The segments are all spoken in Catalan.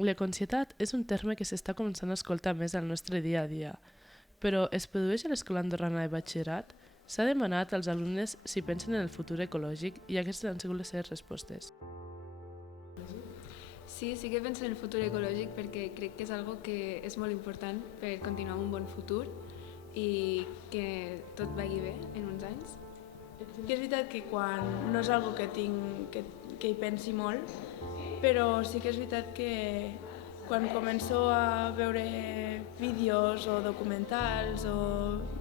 L'econsietat és un terme que s'està començant a escoltar més al nostre dia a dia, però es produeix a l'Escola Andorrana de Batxillerat? S'ha demanat als alumnes si pensen en el futur ecològic i aquestes han sigut les seves respostes. Sí que penso en el futur ecològic perquè crec que és algo que és molt important per continuar amb un bon futur i que tot vagi bé en uns anys. Que és veritat que quan no és algo que hi pensi molt, però sí que és veritat que quan començo a veure vídeos o documentals o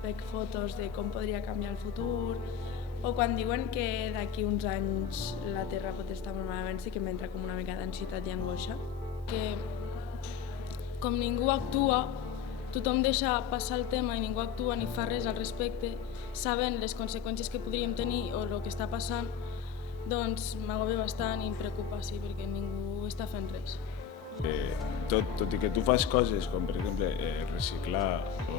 veig fotos de com podria canviar el futur, o quan diuen que d'aquí uns anys la Terra pot estar molt malament, sí que m'entra com una mica d'ansietat i angoixa. Que com ningú actua, tothom deixa passar el tema i ningú actua ni fa res al respecte, sabent les conseqüències que podríem tenir o el que està passant, doncs m'agobia bastant i em preocupa, sí, perquè ningú està fent res. Tot i que tu fas coses com, per exemple, reciclar o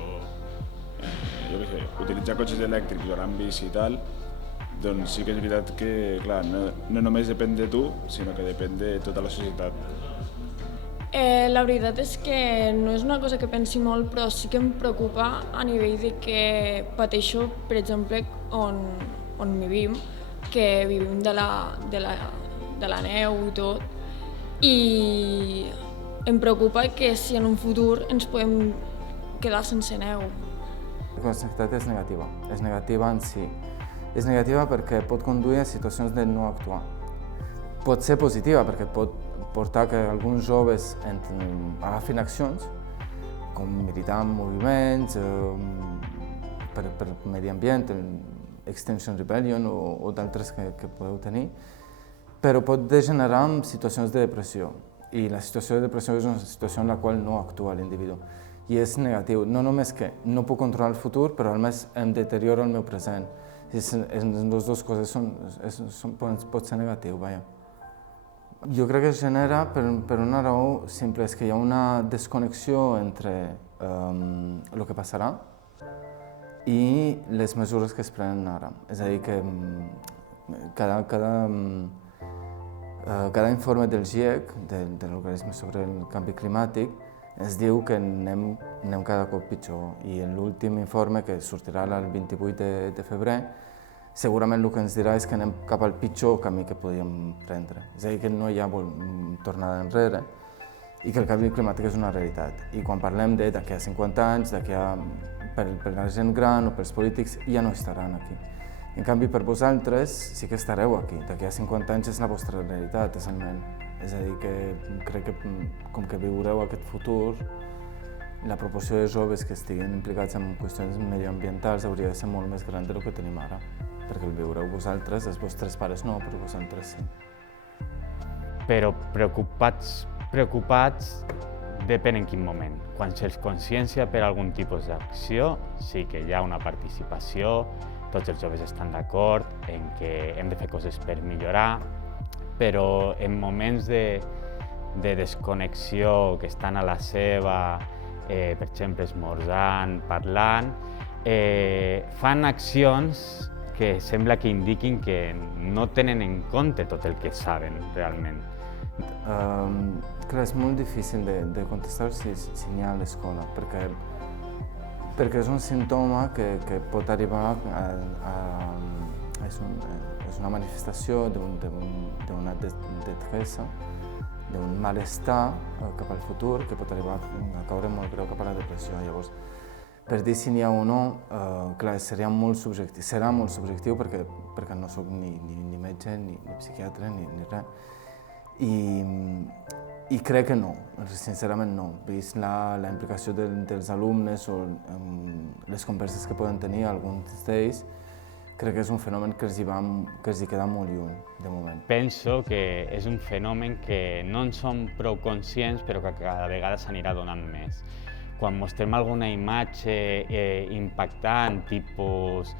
utilitzar cotxes elèctrics o anar amb bici i tal, doncs sí que és veritat que, clar, no només depèn de tu, sinó que depèn de tota la societat. La veritat és que no és una cosa que pensi molt, però sí que em preocupa a nivell de que pateixo, per exemple, on vivim, que vivim de la neu i tot, i em preocupa que si en un futur ens podem quedar sense neu. La conseqüència és negativa. És negativa en si. És negativa perquè pot conduir a situacions de no actuar. Pot ser positiva perquè pot portar que alguns joves agafin accions, com militar en moviments per medi ambient, Extinction Rebellion o d'altres que podeu tenir, però pot degenerar en situacions de depressió. I la situació de depressió és una situació en la qual no actua l'individu. I és negatiu. No només que no puc controlar el futur, però a més em deteriora el meu present. Les dues coses pot ser negatiu, vaja. Jo crec que es genera per una raó simple, és que hi ha una desconnexió entre el que passarà i les mesures que es prenen ara. És a dir, que cada informe del GIEC, de l'Organisme sobre el Canvi Climàtic, ens diu que anem cada cop pitjor. I en l'últim informe, que sortirà el 28 de febrer, segurament el que ens dirà és que anem cap al pitjor camí que podíem prendre. És a dir, que no hi ha tornada enrere i que el canvi climàtic és una realitat. I quan parlem d'aquí a 50 anys, per la gent gran o pels polítics, ja no estaran aquí. En canvi, per vosaltres sí que estareu aquí. D'aquí a 50 anys és la vostra realitat, és el ment. És a dir, que crec que com que viureu aquest futur, la proporció de joves que estiguin implicats en qüestions medioambientals hauria de ser molt més gran del que tenim ara, perquè el viureu vosaltres, els vostres pares no, però vosaltres sí. Però preocupats depèn en quin moment. Quan se'ls consciencia per algun tipus d'acció, sí que hi ha una participació, tots els joves estan d'acord en que hem de fer coses per millorar, però en moments de desconnexió, que estan a la seva, per exemple, esmorzant, parlant, fan accions que sembla que indiquin que no tenen en compte tot el que saben realment. Clar, és molt difícil de contestar si n'hi ha a l'escola, perquè és un símptoma que pot arribar és una manifestació d'una detressa, d'un malestar cap al futur que pot arribar a caure molt greu cap a la depressió. Llavors, per dir si n'hi ha o no, clar, serà molt subjectiu perquè no soc ni metge, ni psiquiatre, ni res. I crec que no, sincerament no. Vist la implicació dels alumnes o les converses que poden tenir alguns d'ells, crec que és un fenomen que els hi queda molt lluny, de moment. Penso que és un fenomen que no en som prou conscients, però que cada vegada s'anirà donant més. Quan mostrem alguna imatge impactant, tipus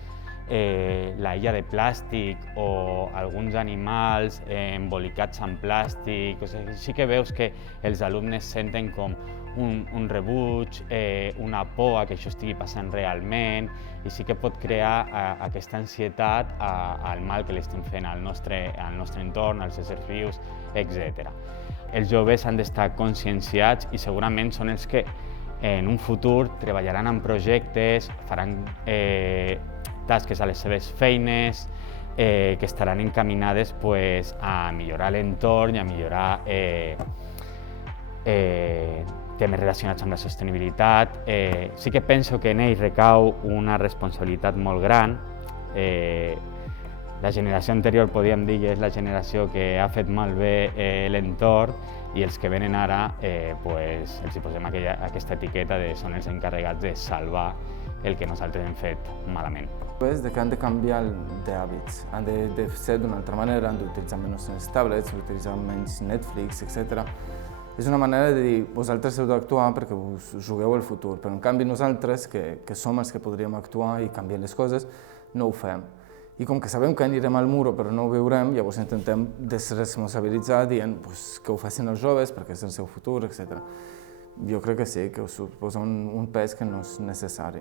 la illa de plàstic o alguns animals embolicats en plàstic, sí que veus que els alumnes senten com un rebuig, una por a que això estigui passant realment, i sí que pot crear aquesta ansietat al mal que li estem fent al nostre entorn, als éssers vius, etc. els joves han d'estar conscienciats i segurament són els que en un futur treballaran en projectes, faran tasques a les seves feines, que estaran encaminades a millorar l'entorn i a millorar temes relacionats amb la sostenibilitat. Sí que penso que en ells recau una responsabilitat molt gran. La generació anterior podríem dir que és la generació que ha fet malbé l'entorn i els que venen ara els hi posem aquesta etiqueta de són els encarregats de salvar el que nosaltres hem fet malament. És que han de canviar d'hàbits, han de ser d'una altra manera, han d'utilitzar menys els tablets, utilitzar menys Netflix, etc. És una manera de dir, vosaltres heu d'actuar perquè us jugueu el futur, però en canvi nosaltres, que som els que podríem actuar i canviar les coses, no ho fem. I com que sabem que anirem al muro però no ho veurem, llavors intentem desresponsabilitzar dient que ho facin els joves perquè és el seu futur, etc. Jo crec que sí, que us suposa un pes que no és necessari.